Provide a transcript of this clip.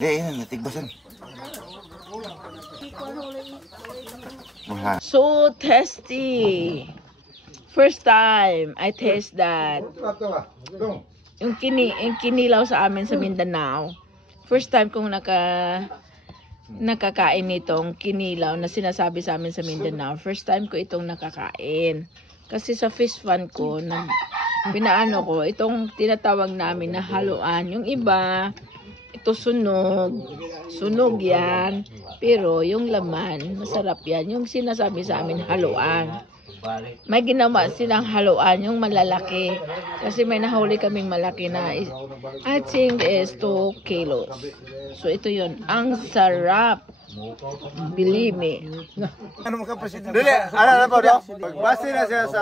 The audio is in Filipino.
natigbasan. So tasty. First time I taste that. Yung kinilaw sa amin sa Mindanao. First time kong nakakain nitong kinilaw na sinasabi sa amin sa Mindanao. First time ko itong nakakain. Kasi sa fish fun ko, pinaano ko, itong tinatawag namin na haluan. Yung iba, ito sunog. Sunog yan. Pero yung laman, masarap yan. Yung sinasabi sa amin, haluan. May ginawa silang haluan, yung malalaki. Kasi may nahuli kaming malaki na, I think is 2 kilos. So ito yun. Ang sarap. Believe me. Ano mo ka, Presidente? Dili, ano na po, pagbase na siya sa